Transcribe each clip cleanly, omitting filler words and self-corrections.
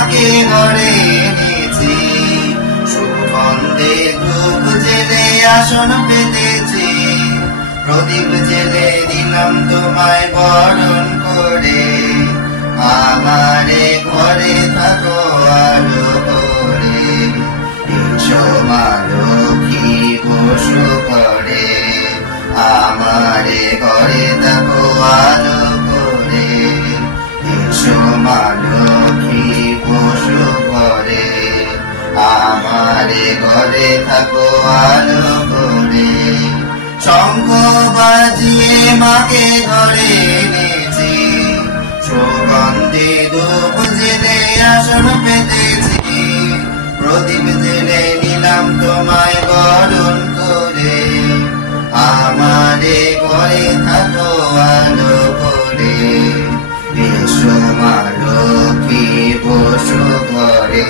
মাকে ঘরে এনেছি, সুগন্ধে ধূপ জেলে আসন পেতেছি, প্রদীপ জেলে দিলাম তোমায় বরণ করে, আমারে ঘরে থাকো আলো করে, এসো মা লক্ষ্মী বসো করে, আমারে ঘরে থাকো আলো করে, এসো মা লক্ষ্মী বসো করে, আমারে ঘরে থাকো আলো করে। শঙ্খ বাজিয়ে মাকে ঘরে এনেছি, সুগন্ধি ধূপ জেলে আসন পেতেছি, প্রদীপ জেলে নিলাম তোমায় বরণ করে, আমারে ঘরে থাকো আলো করে, এসো মা লক্ষ্মী বসো ঘরে,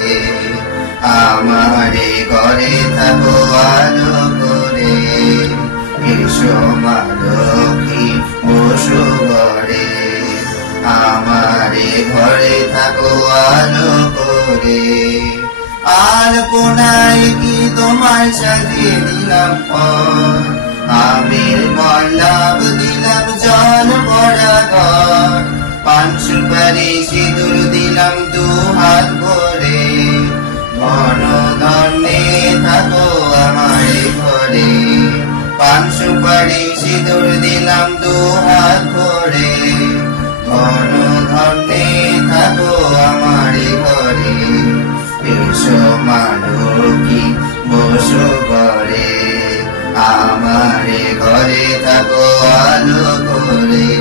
আমারে ঘরে থাকো আলো করে, এসো মা লক্ষ্মী বসো ঘরে, আমারে ঘরে থাকো আলো করে। আলপনায় কি তোমায় সাজিয়ে দিলাম পর, আমির মল্লাব দিলাম জল ভরা ঘর, পান সুপারি সিঁদুর দিলাম দু হাত ভরে, ধন ধনে থাকো আমার ঘরে, পান সুপারি সিঁদুর দিলাম দু হাত ভরে, ধন ধনে থাকো আমার ঘরে, এসো মা লক্ষ্মী বসো ঘরে, আমারে ঘরে থাকো আলো করে,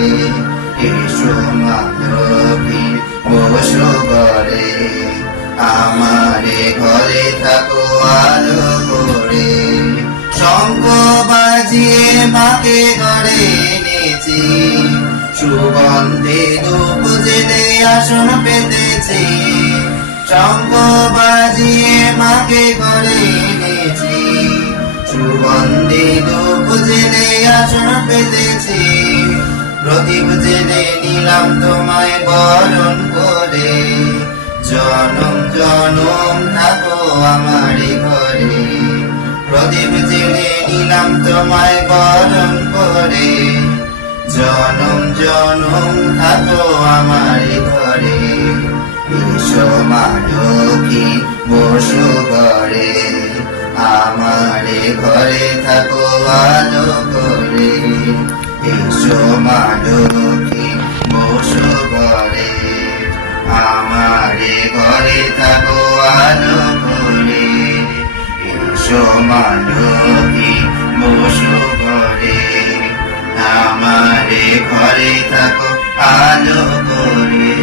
এসো মা লক্ষ্মী বসো ঘরে, আমারে ঘরে থাকো আলো করে। শঙ্খ বাজিয়ে মাকে ঘরে এনেছি, সুগন্ধে ধূপ জেলে আসন পেতেছি, শঙ্খ বাজিয়ে মাকে ঘরে এনেছি, সুগন্ধে ধূপ জেলে আসন পেতেছি, প্রদীপ জেলে নিলাম তোমায় বরণ করে, জনম জনম থাকো আমার ঘরে, প্রদীপ জেলে নিলাম তোমায় বরণ করে, জনম জনম থাকো আমার ঘরে, এসো মা লক্ষ্মী বসো ঘরে, আমারে ঘরে থাকো আলো করে, এসো মা লক্ষ্মী বসো ঘরে, আমারে ঘরে থাকো আলো করে, এসো মা লক্ষ্মী বসো ঘরে, আমারে ঘরে থাকো আলো করে।